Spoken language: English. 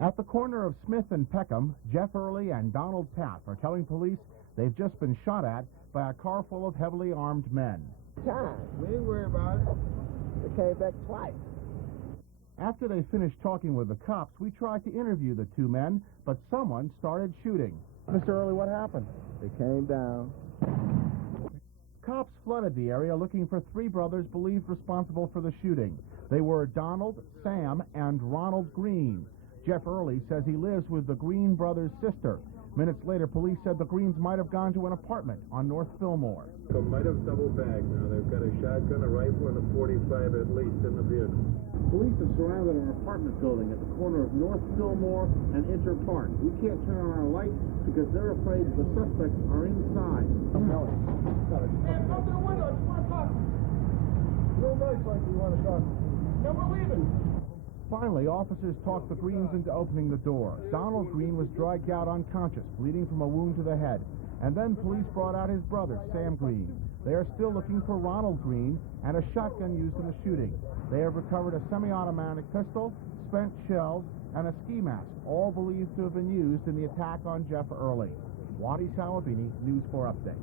At the corner of Smith and Peckham, Jeff Early and Donald Tapp are telling police they've just been shot at by a car full of heavily armed men. We ain't worried about it. They came back twice. After they finished talking with the cops, we tried to interview the two men, but someone started shooting. Mr. Early, what happened? They came down. Cops flooded the area looking for three brothers believed responsible for the shooting. They were Donald, Sam, and Ronald Green. Jeff Early says he lives with the Green brothers' sister. Minutes later, police said the Greens might have gone to an apartment on North Fillmore. They might have double bagged now. They've got a shotgun, a rifle, and a .45 at least in the vehicle. Police have surrounded an apartment building at the corner of North Fillmore and Inter Park. We can't turn on our lights because they're afraid the suspects are inside. Man, come to the window. I just want to talk. Real nice like we want to talk. No, we're leaving. Finally, officers talked the Greens into opening the door. Donald Green was dragged out unconscious, bleeding from a wound to the head. And then police brought out his brother, Sam Green. They are still looking for Ronald Green and a shotgun used in the shooting. They have recovered a semi-automatic pistol, spent shells, and a ski mask, all believed to have been used in the attack on Jeff Early. Wadi Salabini, News 4 Update.